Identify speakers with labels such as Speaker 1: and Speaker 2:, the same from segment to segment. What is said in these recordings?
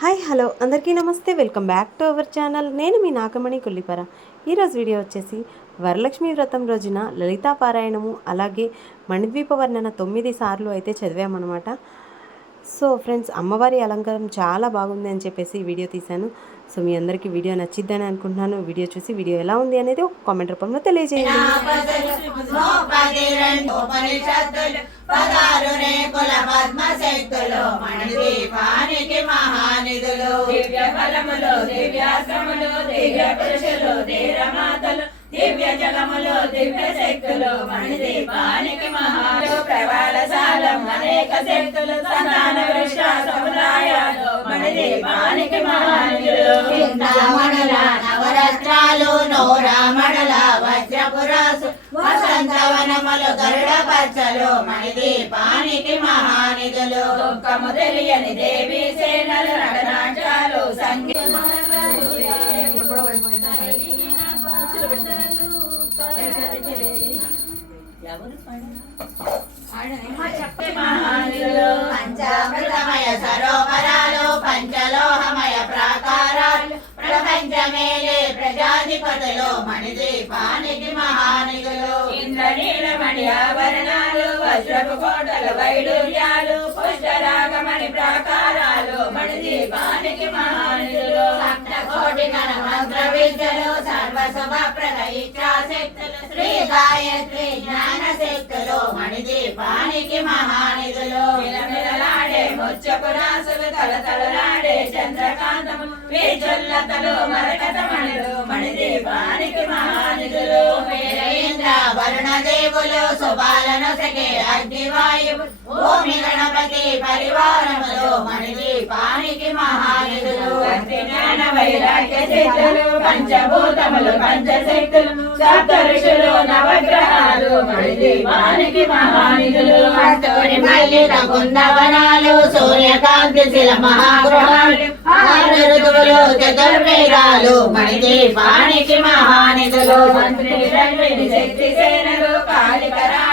Speaker 1: Hi hello. అందరికీ నమస్తే. Welcome back to our channel. నేను మీ నాగమణి కొల్లిపర. ఈరోజు వీడియో వచ్చేసి వరలక్ష్మి వ్రతం రోజున లలితా పారాయణము అలాగే మణిద్వీప వర్ణన తొమ్మిది సార్లు అయితే చదివామన్నమాట. సో ఫ్రెండ్స్ అమ్మవారి అలంకారం చాలా బాగుంది అని చెప్పేసి వీడియో తీశాను. సో మీ అందరికీ వీడియో నచ్చిద్దని అనుకుంటున్నాను. వీడియో చూసి వీడియో ఎలా ఉంది అనేది ఒక కామెంట్ రూపంలో తెలియజేయండి.
Speaker 2: పదారు రేకుల పద్మ శక్తులు మణిదీపానికి మహానిధులు.
Speaker 3: దివ్య ఫలములు దివ్యాశ్రములు దివ్య పురుషులు ధీరమాతలు దివ్య జలములు దివ్య శక్తులు మణిదీపానికి మహాలు ప్రవాళశాలం అనేక శక్తులు సంతాన వృష సముదాయాలు మణిదీపానికి మహానిధులు.
Speaker 2: చింతామణుల నవరత్నాలు నోరామణుల వజ్రపురాసు వసంతవనములు గరుడ పచ్చలు మణిదీపానికి మహానిధులు.
Speaker 3: దుఃఖము తెలియని దేవి సేనలు నటనాచాలు సంగీత మహానిధులు
Speaker 2: పంచామృతమయ సరోవరాలు పంచలోహమయ ప్రాకారాలు ప్రపంచమేలే ప్రజాధిపతులు మణిదీపానికి మహానిధులు
Speaker 3: ఇంద్రనీలమణి ఆభరణాలు వజ్రపు కోటలు వైడూర్యాలు పుష్కరాగమణి ప్రాకారాలు మణిదీపానికి మహానిధులు
Speaker 2: సప్తకోటి గణ మంత్ర విద్యలు సర్వశుభ ప్రద ఇచ్ఛాశక్తులు శ్రీ గాయత్రి జ్ఞాన శక్తులు మణిదీపానికి మహానిధులు
Speaker 3: తలతలలాడే చంద్రకాంతము. వేచుల్లతలు మరకత మణులు మణిదీపానికి మహానిధులు.
Speaker 2: వీరేంద్ర వరుణ దేవులు శుభాలను సగే అగ్నివాయువు. భూమి గణపతి పరివారములు. మణిదీపానికి మహానిధులు.
Speaker 3: జ్ఞాన వైరాగ్య సిద్ధులు పంచభూతములు పంచశక్తులు సప్త ఋషులు నవగ్రహాలు మణిదీపానికి మహానిధులు
Speaker 2: కస్తూరి మల్లిక కుందవనాలు సూర్యకాంతి శిల మహాగృహాలు ఆరు ఋతువులు చతుర్వేదాలు మణిదీపానికి మహానిధులు.
Speaker 3: మంత్రి శక్తి సేనలు కాళికరాడి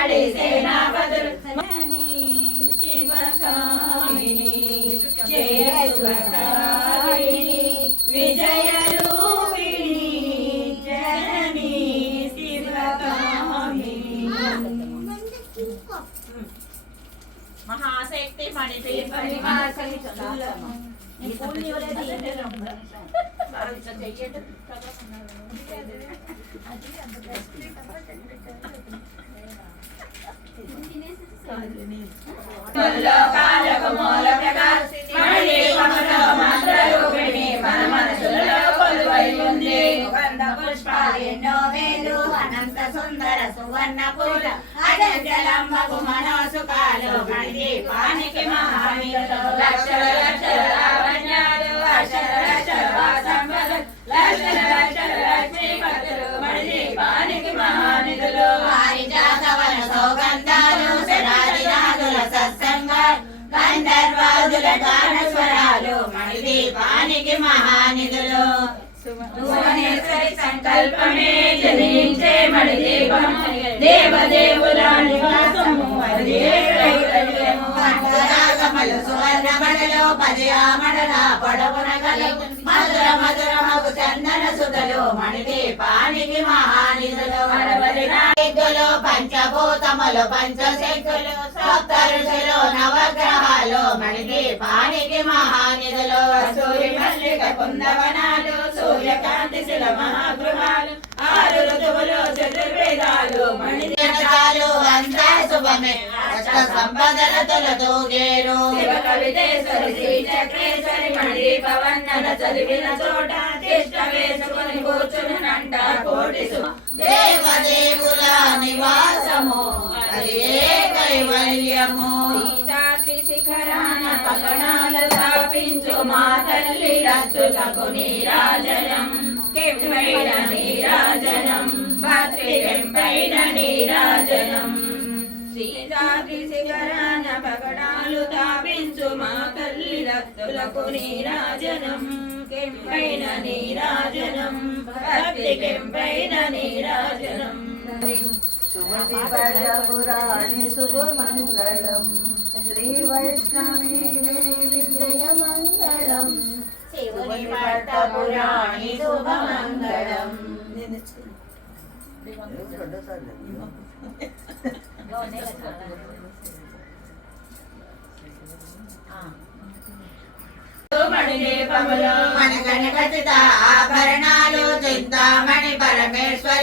Speaker 3: మహాశక్తి లోకాలకు మూల ప్రకాశి
Speaker 2: అజంజలంబకు మనోసుకాలు మణిదీపానికి మహానిధులు
Speaker 3: లక్షల లక్షల లావణ్యాలు అక్షర లక్షల వాసంపదలు లక్షల లక్షల లక్ష్మీపతులు మణిదీపానికి మహానిధులు
Speaker 2: పారిజాతవన సౌగంధాలు శరాదినాదుల సత్సంగాలు గంధర్వాదుల గాన స్వరాలు
Speaker 3: భువనేశ్వరి సంకల్పమే జనించే మణిదీపం దేవదేవుల నివాసము అదే
Speaker 2: పదయామణల పొడవున గలవు మధుర మధురమగు చందన సుధలు మణిదీపానికి మహానిధులు. సిద్ధులు పంచభూతములు పంచశక్తులు. సప్త ఋషులు నవగ్రహాలు మణిదీపానికి మహానిధులు.
Speaker 3: కస్తూరి మల్లిక కుందవనాలు. సూర్యకాంతి శిల మహాగృహాలు ఆరు ఋతువులు చతుర్వేదాలు
Speaker 2: చాలు అంతా శుభమే. అష్ట సంపదలతులు తూగేరు
Speaker 3: శివ కవితేశ్వరి శ్రీ చక్రేశ్వరి మణి పవన్నన చదివిన చోట తిష్ట వేసుకుని కూర్చునంట కోటి సు
Speaker 2: దేవదేవుల నివాసము అది కైవల్యము?
Speaker 3: సీతాద్రి శిఖరాన పకణాలు స్థాపించు మా తల్లి రత్తులకు నీరాజనం. కెంపైన నీరాజనం భద్రికెంపైన నీరాజనం. సీతాద్రి శిఖరాన పగడాలు తాపించు మా తల్లి రత్తులకు నీరాజనం. కెంపైన నీరాజనం భద్రి కెంపైన నీరాజనం.
Speaker 4: సుమతి పడపురాణి శుభమంగళం.
Speaker 3: శ్రీ వైష్ణవీ దేవి జయ శివుని పట్టపురాణి శుభమంగళం. మణిదీపములో
Speaker 2: మన గణపతిత ఆభరణాలు చింతామణి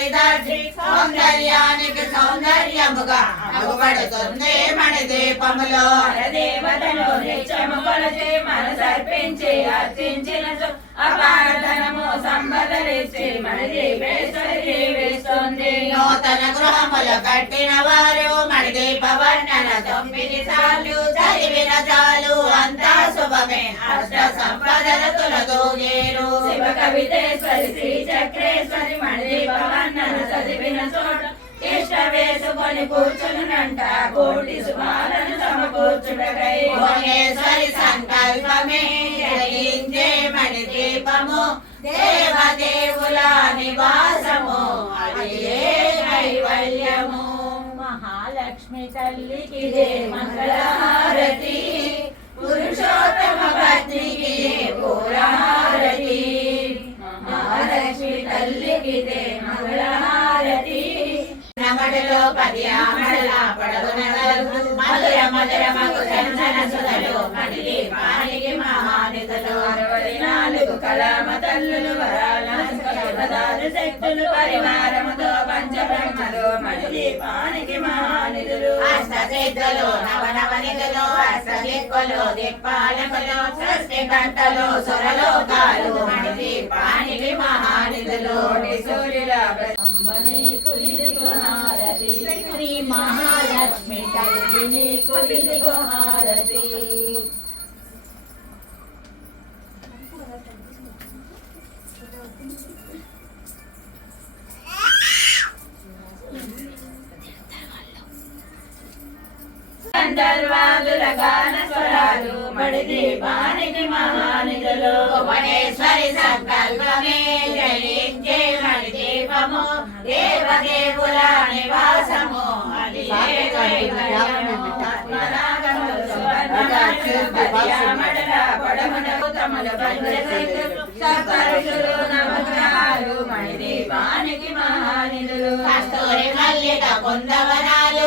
Speaker 2: దాచి సౌందర్యానికి సౌందర్యముగా. అగుపడుతుంది మన దీపములో
Speaker 3: దేవతలు నిత్యము కొలచి మనసర్పించి అర్చించిన అపారధనము సంపదలిచ్చి మన దీపేశ్వరి జీవిస్తుంది
Speaker 2: నూతన గృహములు కట్టిన వారు మన దీప వర్ణన తొమ్మిది సార్లు చదివిన చాలు. అంతా శుభమే. అష్ట సంపదల తులదూగేరు
Speaker 3: శివ కవితేశ్వరి శ్రీ చక్రేశ్వరి చదివిన చోట ఇష్ట వేసుకొని కోటి శుభాలను సమకూర్చుటకై.
Speaker 2: భువనేశ్వరి సంకల్పమే. జయించే మణి దీపము. దేవదేవుల నివాసము. అది కైవల్యము
Speaker 3: లక్ష్మి తల్లికి మంగళహారతి. పురుషోత్తమ పత్నికి పూరహారతి. మహాలక్ష్మి తల్లికి మంగళహారతి.
Speaker 2: నమటలో పది ఆమడల పడగున మధుర మధుర మగు చందన సుధలు మడిలి పానికి మహానిధులు
Speaker 3: అరవై నాలుగు కళామ తల్లులు వరాల పదాలు శక్తులు పరివారముతో పంచబ్రహ్మలు మడిలి పానికి మహాని
Speaker 2: అష్టసిద్ధులు నవనవనిధులు అష్టదిక్కులు దిక్పాలకులు సృష్టి గంటలు సురలోకాలు మణి దీపానికి మహానిధులు
Speaker 3: సూర్యుల శ్రీ మహాలక్ష్మి తల్లిని కులిదిగు గుహారతి గంధర్వాదుల గాన స్వరాలు మడిది దీపానికి మహానిధులు
Speaker 2: భువనేశ్వరి సంకల్పమే జయించే మడి దీపము దేవదేవుల నివాసము అది
Speaker 3: మహానిధులు.
Speaker 2: కస్తూరి మల్లిక కుందవనాలు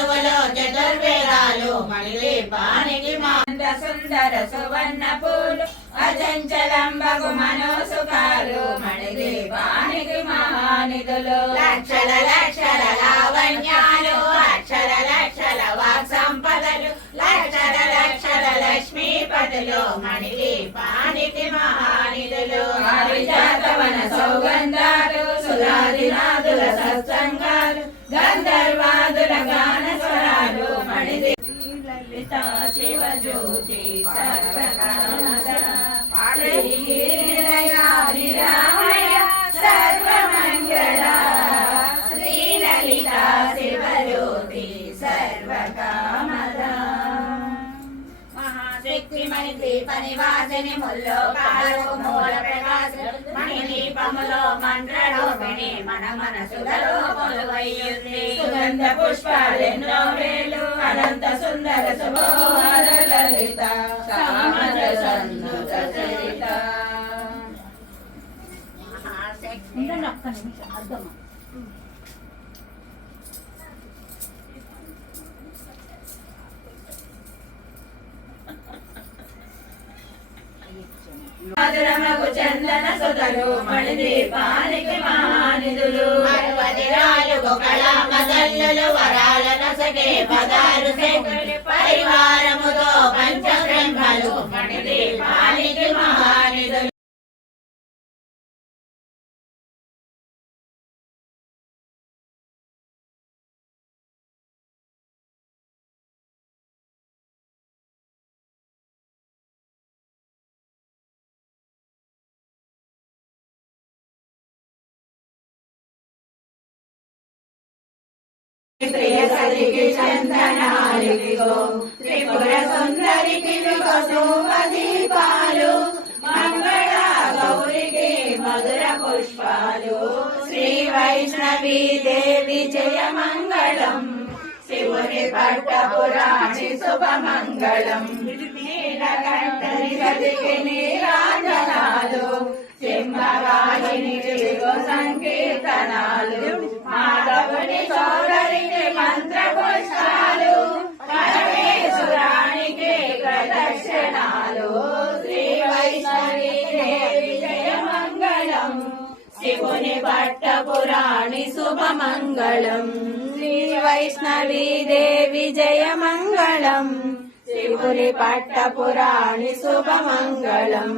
Speaker 2: ఋతువులు చతుర్వేదాలు మణి దీపానికి మా
Speaker 3: అంత సుందర సువర్ణ పూలు అచంచలంబగు మనోసుఖాలు మణి దీపానికి మహానిధులు
Speaker 2: లక్షల లక్షల లావణ్యాలు అక్షర లక్షల వాక్ సంపదలు లక్షల లక్షల లక్ష్మీపతులు మణి దీపానికి మహానిధులు
Speaker 3: పారిజాతవన సౌగంధాలు సురాదినాదుల సత్సంగాలు గంధర్వాదుల
Speaker 2: దీప నివాసిని ముల్లోకాలకు మూల దీపములో మంత్రరూపిణి మన మనసులలో కొలువయ్యుంది
Speaker 3: సుగంధ పుష్పాలెన్నో వేలు అనంత సుందర శుభోహార లలిత సామర సన్నుత చరిత.
Speaker 2: మహాశక్తి.
Speaker 3: మధురమగు చందన సుతలు మణిదీపానికి మహానిధులు.
Speaker 2: అరవది నాలుగు కళామదల్లులు వరాలను సగే పదారు శంకరుని పరివారముతో పంచబ్రహ్మలు మణి దీపానికి
Speaker 3: श्रेयसरिकि चन्दनालिको त्रिपुरसुन्दरिकि विकसोमदीपालु मङ्गला गौरिके मधुरपुष्पालु श्रीवैष्णवी देवि जय मङ्गलम् शिवनि पट्टपुराणि शुभमङ्गलम् नीलकण्ठनिषदिकि नीलाजनालु सिंहवाहिनि संकीर्तनालु माधवनि सौर శివుని పట్ట పట్టపురాణి శుభమంగళం. శ్రీ వైష్ణవీ దేవి జయ మంగళం శివుని పట్ట పట్టపురాణి శుభమంగళం.